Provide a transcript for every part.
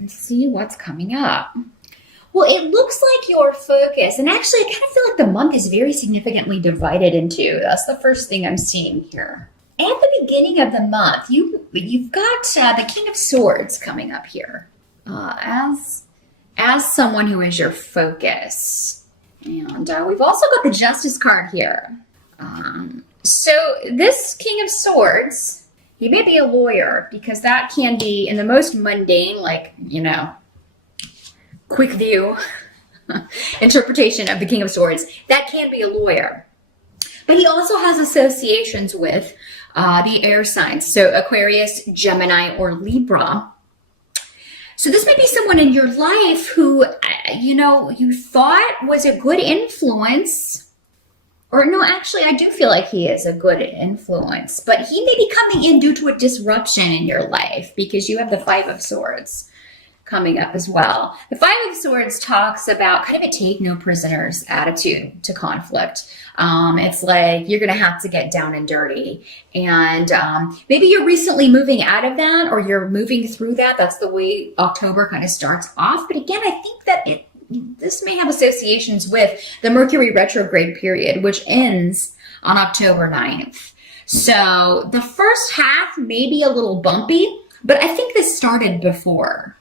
and see what's coming up. Well, it looks like your focus, and actually I kind of feel like the month is very significantly divided in two. That's the first thing I'm seeing here. At the beginning of the month, you've got the King of Swords coming up here as someone who is your focus. And we've also got the Justice card here. So this King of Swords, he may be a lawyer, because that can be in the most mundane, like, quick view interpretation of the King of Swords. That can be a lawyer. But he also has associations with the air signs. So Aquarius, Gemini, or Libra. So this may be someone in your life who, you thought was a good influence. Or no, actually, I do feel like he is a good influence. But he may be coming in due to a disruption in your life, because you have the Five of Swords coming up as well. The Five of Swords talks about kind of a take no prisoners attitude to conflict. It's like you're going to have to get down and dirty. And maybe you're recently moving out of that, or you're moving through that. That's the way October kind of starts off. But again, I think that this may have associations with the Mercury retrograde period, which ends on October 9th. So the first half may be a little bumpy, but I think this started before.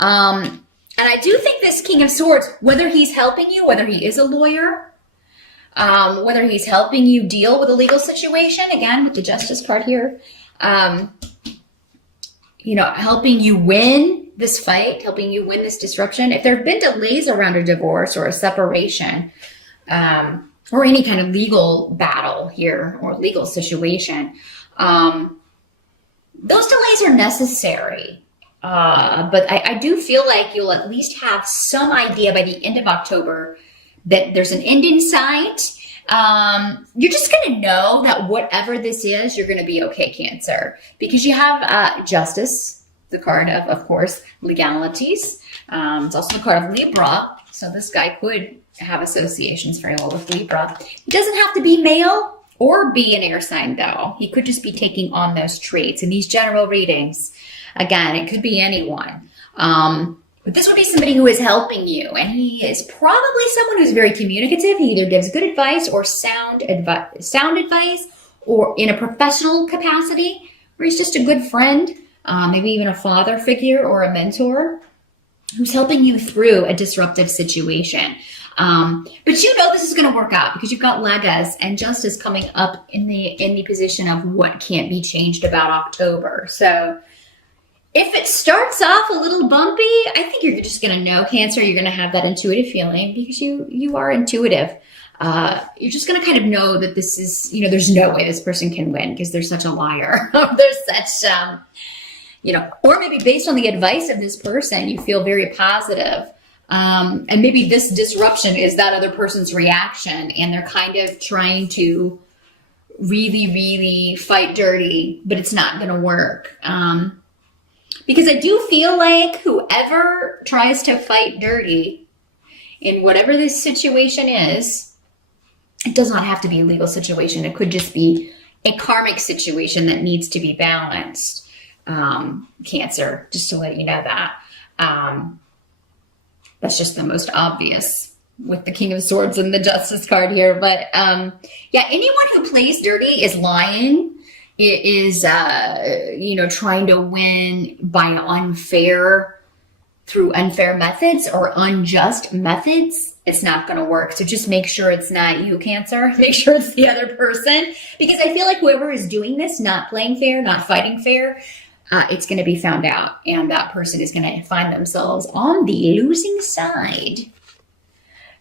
And I do think this King of Swords, whether he's helping you, whether he is a lawyer, whether he's helping you deal with a legal situation, again, with the Justice card here, helping you win this fight, helping you win this disruption. If there have been delays around a divorce or a separation, or any kind of legal battle here or legal situation, those delays are necessary. But I do feel like you'll at least have some idea by the end of October that there's an end in sight. You're just going to know that whatever this is, you're going to be okay, Cancer, because you have Justice, the card of course, legalities. It's also the card of Libra. So this guy could have associations very well with Libra. He doesn't have to be male or be an air sign, though. He could just be taking on those traits in these general readings. Again, it could be anyone. But this would be somebody who is helping you. And he is probably someone who's very communicative. He either gives good advice or sound advice, or in a professional capacity, or he's just a good friend, maybe even a father figure or a mentor who's helping you through a disruptive situation. But this is going to work out, because you've got Legas and Justice coming up in the position of what can't be changed about October. So if it starts off a little bumpy, I think you're just going to know, Cancer. You're going to have that intuitive feeling, because you are intuitive. You're just going to kind of know that this is, there's no way this person can win, because they're such a liar. They're such, or maybe based on the advice of this person, you feel very positive. And maybe this disruption is that other person's reaction, and they're kind of trying to really, really fight dirty, but it's not going to work. Because I do feel like whoever tries to fight dirty in whatever this situation is, it does not have to be a legal situation. It could just be a karmic situation that needs to be balanced. Cancer, just to let you know that. That's just the most obvious with the King of Swords and the Justice card here. But anyone who plays dirty is lying. It is, trying to win through unfair methods or unjust methods. It's not going to work. So just make sure it's not you, Cancer. Make sure it's the other person. Because I feel like whoever is doing this, not playing fair, not fighting fair, it's going to be found out. And that person is going to find themselves on the losing side.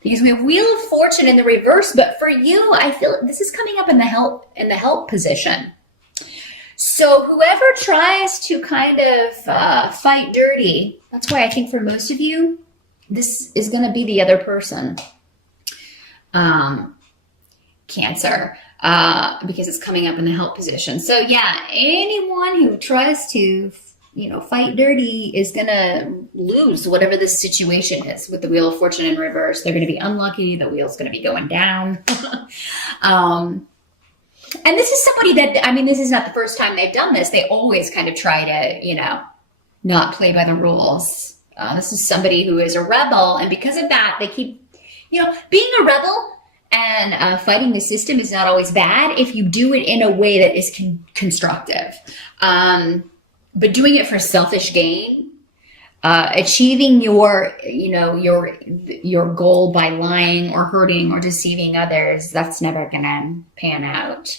Because we have Wheel of Fortune in the reverse. But for you, I feel this is coming up in the help position. So whoever tries to kind of fight dirty, that's why I think for most of you, this is going to be the other person, Cancer, because it's coming up in the help position. So anyone who tries to, fight dirty is going to lose whatever the situation is with the Wheel of Fortune in reverse. They're going to be unlucky. The wheel's going to be going down. And this is somebody that, this is not the first time they've done this. They always kind of try to, not play by the rules. This is somebody who is a rebel, and because of that, they keep, being a rebel and fighting the system is not always bad if you do it in a way that is constructive. But doing it for selfish gain, achieving your goal by lying or hurting or deceiving others, that's never gonna pan out.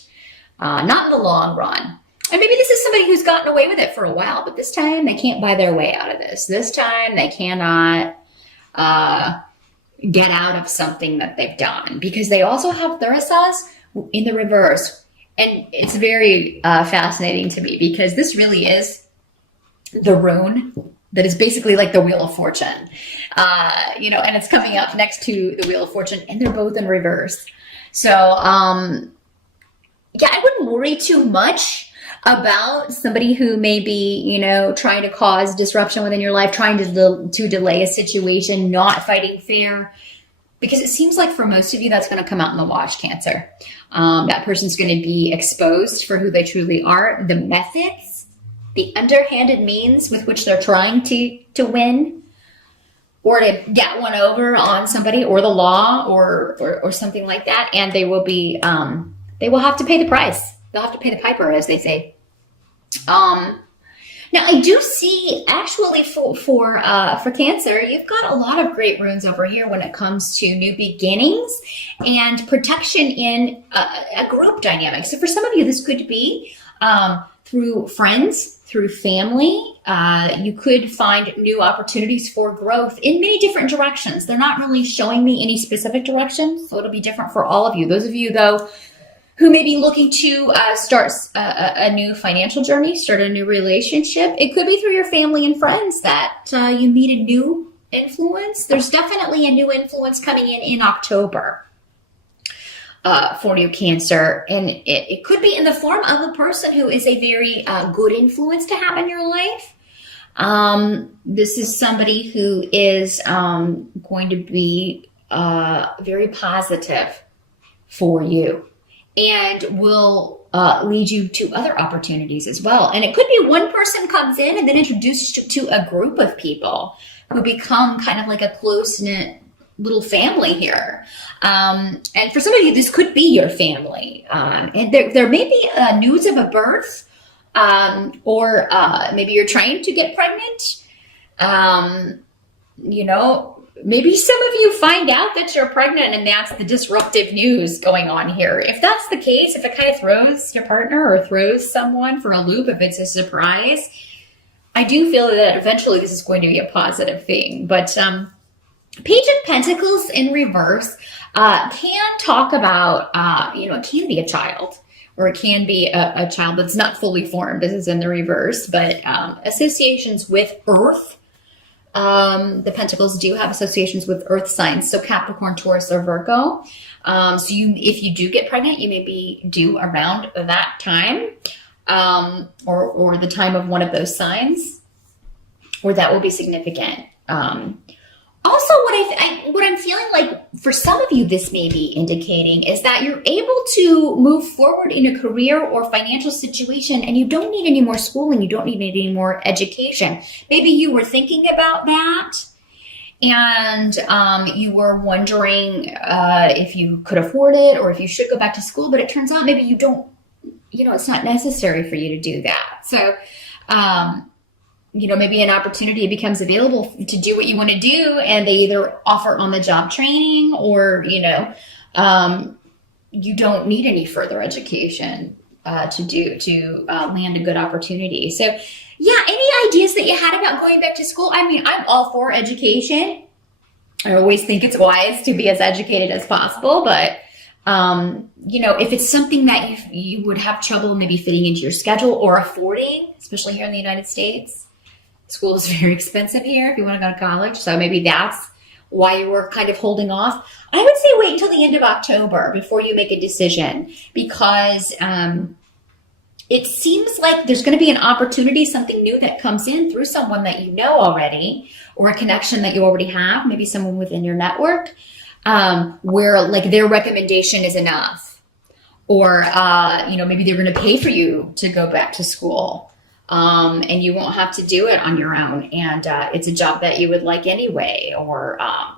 Not in the long run. And maybe this is somebody who's gotten away with it for a while, but this time they can't buy their way out of this. This time they cannot get out of something that they've done, because they also have Thurisaz in the reverse. And it's very fascinating to me, because this really is the rune that is basically like the Wheel of Fortune, and it's coming up next to the Wheel of Fortune, and they're both in reverse. So, I wouldn't worry too much about somebody who may be, trying to cause disruption within your life, trying to delay a situation, not fighting fair, because it seems like for most of you, that's going to come out in the wash, Cancer. That person's going to be exposed for who they truly are, the methods, the underhanded means with which they're trying to win or to get one over on somebody, or the law, or something like that. And they will be, they will have to pay the price. They'll have to pay the piper, as they say. Now I do see actually for Cancer, you've got a lot of great runes over here when it comes to new beginnings and protection in a group dynamic. So for some of you, this could be through friends, through family. You could find new opportunities for growth in many different directions. They're not really showing me any specific direction, so it'll be different for all of you. Those of you, though, who may be looking to start a new financial journey, start a new relationship. It could be through your family and friends that you meet a new influence. There's definitely a new influence coming in October for you, Cancer. And it could be in the form of a person who is a very good influence to have in your life. This is somebody who is going to be very positive for you, and will lead you to other opportunities as well. And it could be one person comes in and then introduces you to a group of people who become kind of like a close-knit little family here. And for some of you, this could be your family. And there may be news of a birth, or maybe you're trying to get pregnant. Maybe some of you find out that you're pregnant, and that's the disruptive news going on here. If that's the case, if it kind of throws your partner or throws someone for a loop, if it's a surprise, I do feel that eventually this is going to be a positive thing. But Page of Pentacles in reverse can talk about, it can be a child, or it can be a child that's not fully formed. This is in the reverse, but associations with Earth. The Pentacles do have associations with Earth signs, so Capricorn, Taurus, or Virgo. If you do get pregnant, you may be due around that time, or the time of one of those signs, or that will be significant. Also, what I'm feeling like for some of you, this may be indicating is that you're able to move forward in a career or financial situation, and you don't need any more schooling. You don't need any more education. Maybe you were thinking about that, and you were wondering if you could afford it or if you should go back to school, but it turns out maybe you don't, it's not necessary for you to do that. So, maybe an opportunity becomes available to do what you want to do, and they either offer on-the-job training, or, you don't need any further education to land a good opportunity. So, any ideas that you had about going back to school? I mean, I'm all for education. I always think it's wise to be as educated as possible, but if it's something that you would have trouble maybe fitting into your schedule or affording, especially here in the United States. School is very expensive here if you want to go to college. So maybe that's why you were kind of holding off. I would say wait until the end of October before you make a decision, because it seems like there's going to be an opportunity, something new that comes in through someone that you know already, or a connection that you already have, maybe someone within your network, where like their recommendation is enough, or maybe they're going to pay for you to go back to school. and you won't have to do it on your own. And it's a job that you would like anyway. Or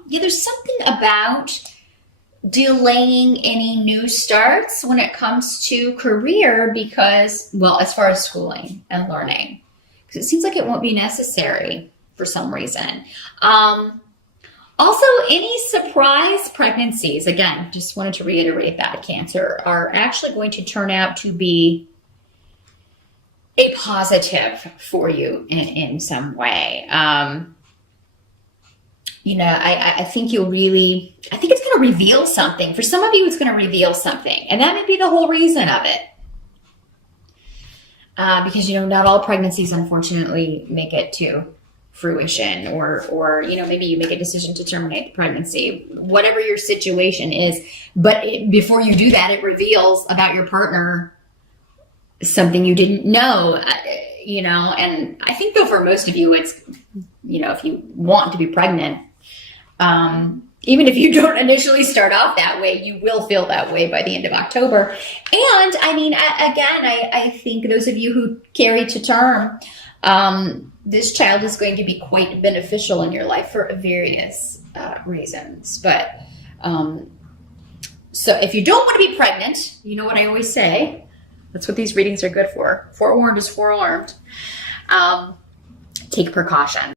yeah, there's something about delaying any new starts when it comes to career because, well, as far as schooling and learning, because it seems like it won't be necessary for some reason. Also, any surprise pregnancies, again, just wanted to reiterate that, Cancer, are actually going to turn out to be a positive for you in some way. You know, I think you'll really, I think it's going to reveal something. For some of you, it's going to reveal something. And that may be the whole reason of it. Because, you know, not all pregnancies, unfortunately, make it to fruition, or you know, maybe you make a decision to terminate the pregnancy, whatever your situation is. But before you do that, it reveals about your partner something you didn't know, you know. And I think though for most of you, it's, you know, if you want to be pregnant, even if you don't initially start off that way, you will feel that way by the end of October. And I mean, again, I think those of you who carry to term, this child is going to be quite beneficial in your life for various reasons. But so if you don't want to be pregnant, you know what I always say, that's what these readings are good for. Forewarned is forearmed. Take precaution.